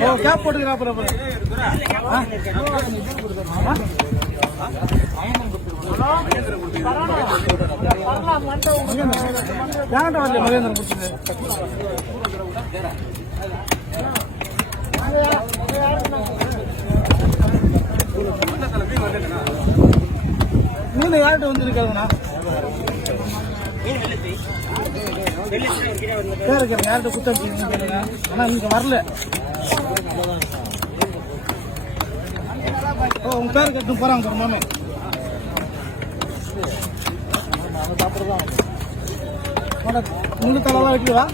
ஓ gap போட்டுக்கிறா அப்புறம் யார்கிட்ட வரல மகேந்திரன் கொடுத்தது மீன் யார்கிட்ட வந்துருக்காங்கண்ணா பேருக்கிறேன் யார்கிட்ட குத்தடிச்சிருக்கீங்க கேளுங்க ஆனா இங்க வரல ஓ உங்க பேரு கட்டு போறாங்க சார் மாமே முள்ளு தலைலாம் வைக்கவா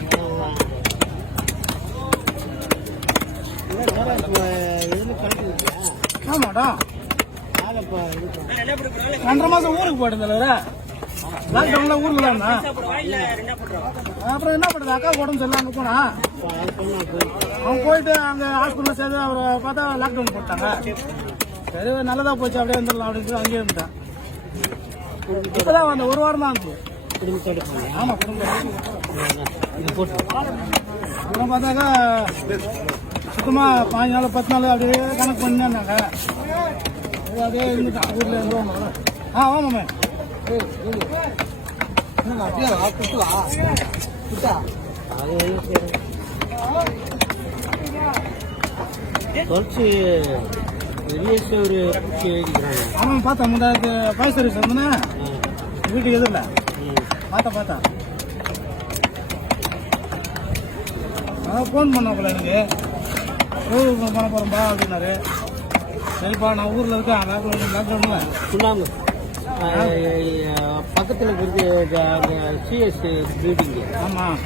ஆமாடா 2.5 மாசம் ஊருக்கு போயிட்டு லாக்டவுன்ல ஊருக்கு தான் அப்புறம் என்ன பண்றது அக்கா உடம்பு சரியில்லாம போனா அவன் போயிட்டு அங்க ஹாஸ்பிட்டல் சேர்ந்து அவரை பார்த்தா லாக்டவுன் போட்டாங்க சரி நல்லதா போச்சு அப்படியே வந்துடலாம் அப்படின்னு அங்கேயே இருந்துட்டேன் இப்பதான் அந்த ஒரு வாரம் தான் இருந்துச்சு ஆமா குடும்பம் அப்புறம் பார்த்தாக்கா சுத்தமா 5 நாள் 10 நாள் அப்படியே கணக்கு பண்ணினாங்க அப்படியே இருந்துட்டான் ஊர்ல இருந்து ஆமாமே ஆமா பார்த்தா முந்தாக்கு ஃபயர் சர்வீஸ் வந்தேன்னா வீட்டுக்கு எதுவும் இல்லை பார்த்தா அதான் ஃபோன் பண்ணாப்புல எனக்கு ஊருக்கு பண்ண போகிறோம்பா அப்படின்னாரு சரிப்பா நான் ஊரில் இருக்கேன் லாக்டவுன்ல சொன்னாங்க பக்கத்தில் இருக்கு அந்த சிஎஸ் பில்டிங்கு ஆமாம்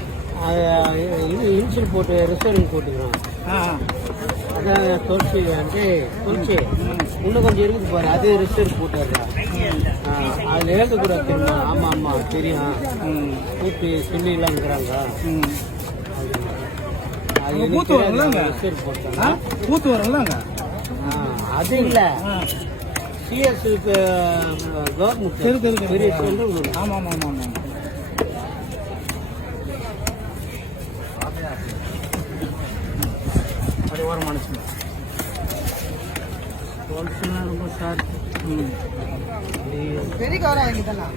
இது இன்சூரன்ஸ் போட்டு ரெஸ்டாரண்ட் போட்டுக்கிறோம் அதான் தொழிற்சி வந்து தொழிற்சி இன்னும் கொஞ்சம் இருக்குது பாரு அதே ரெஸ்டாரண்ட் போட்டாரு அதில் எழுதக்கூடாது தெரியுமா ஆமாம் ஆமாம் தெரியும் கூட்டு சொல்லிலாம் இருக்கிறாங்க அது பூத்து வரலங்க ரெஸ்டாரண்ட் போட்டாங்க பூத்து வரலங்க அது இல்லை சிஎஸ்க்கு கவர்மெண்ட் பெரிய ஆமாம் ஆமாம் ஆமாம் அது ஓரம் மனுஷன் ரொம்ப சார் பெரிய கவரம் வாங்கிட்டலாம்